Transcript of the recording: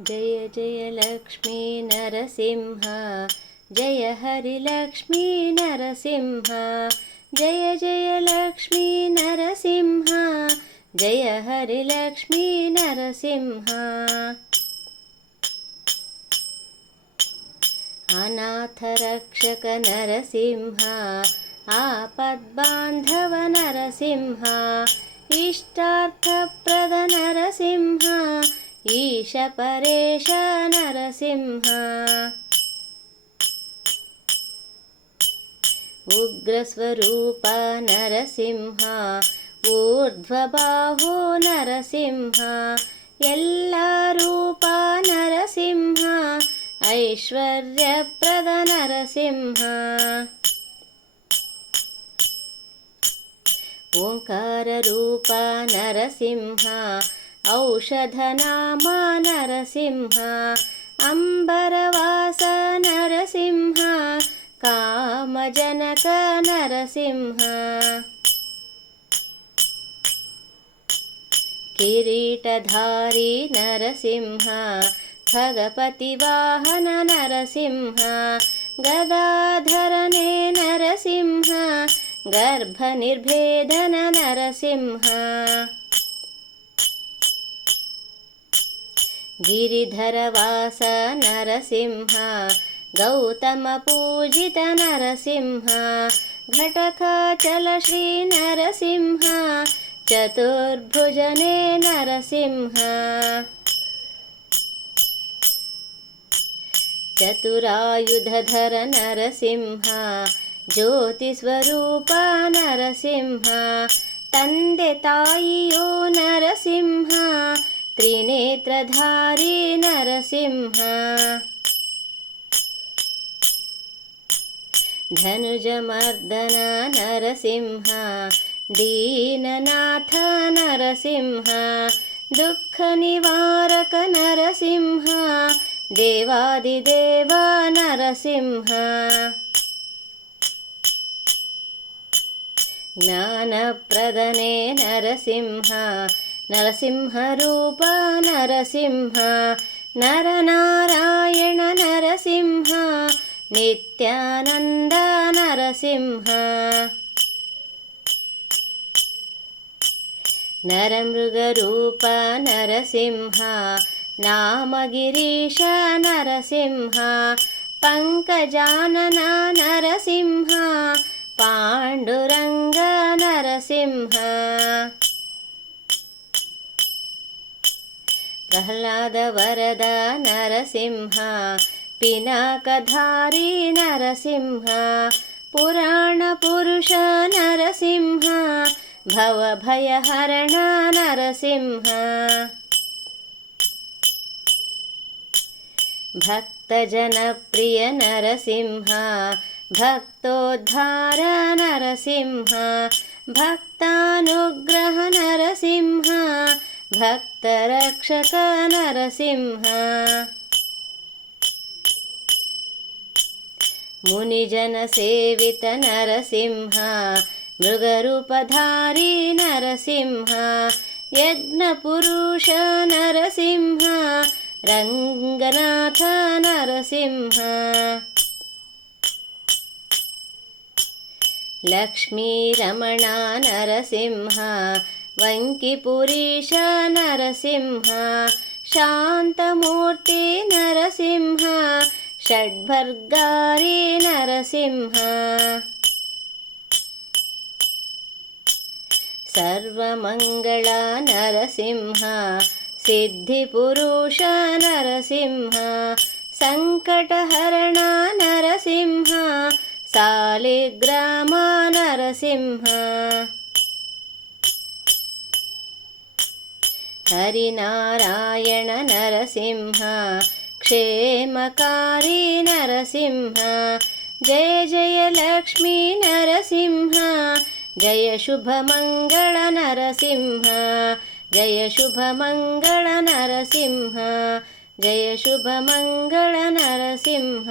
जय जय लक्ष्मी नरसिंह, जय हरि लक्ष्मी नरसिंह, जय जय लक्ष्मी नरसिंह, जय हरि लक्ष्मी नरसिंह। अनाथ रक्षक नरसिंह, आपद्बान्धव नरसिंह, इष्टार्थप्रद नरसिंह, ईश परेश नरसिंह। उग्रस्वरूप नरसिंह, ऊर्ध्वबाहु नरसिंह, एल्लारूप नरसिंह, ऐश्वर्यप्रद नरसिंह। ओंकाररूप नरसिंह, औषधनाम नरसिंह, अंबरवास नरसिंह, कामजनक नरसिंह। किरीटधारी नरसिंह, खगपतिवाहन नरसिंह, गदाधरने नरसिंह, गर्भनिर्भेदन नरसिंह। गिरिधरवास नरसिंह, गौतमपूजित नरसिंह, घटकाचलश्री नरसिंह, चतुर्भुजने नरसिंह। चतुरायुधधर नरसिंह, ज्योतिस्वरूप नरसिंह, तंदे तायियो नरसिंह, त्रिनेत्रधारी नरसिंह। धनुजमर्दन नरसिंह, दीननाथ नरसिंह, दुःखनिवारक नरसिंह, देवादिदेव नरसिंह। ज्ञानप्रदने नरसिंह, नरसिंहरूप नरसिंह, नरनारायण नरसिंह, नित्यानन्द नरसिंह। नरमृगरूप नरसिंह, नामगिरीश नरसिंह, पङ्कजानन नरसिंह, पाण्डुरङ्ग नरसिंह। प्रह्लादवरद नरसिंह, पिनाकधारी नरसिंह, पुराणपुरुष नरसिंह, भवभयहरण नरसिंह। भक्तजनप्रिय नरसिंह, भक्तोद्धार नरसिंह, भक्तानुग्रह नरसिंह, भक्तरक्षक नरसिंह। मुनिजनसेवित नरसिंह, मृगरूपधारी नरसिंह, यज्ञपुरुष नरसिंह, रङ्गनाथ नरसिंह। लक्ष्मीरमण नरसिंह, वङ्किपुरीश नरसिंह, शान्तमूर्ति नरसिंह, षड्भर्गारी नरसिंह। सर्वमङ्गल नरसिंह, सिद्धिपुरुष नरसिंह, सङ्कटहरण नरसिंह, सालिग्राम नरसिंह। हरिनारायण नरसिंह, क्षेमकारी नरसिंह, जय जय लक्ष्मी नरसिंह, जय शुभमङ्गल नरसिंह, जय शुभमङ्गल नरसिंह, जय शुभमङ्गल नरसिंह।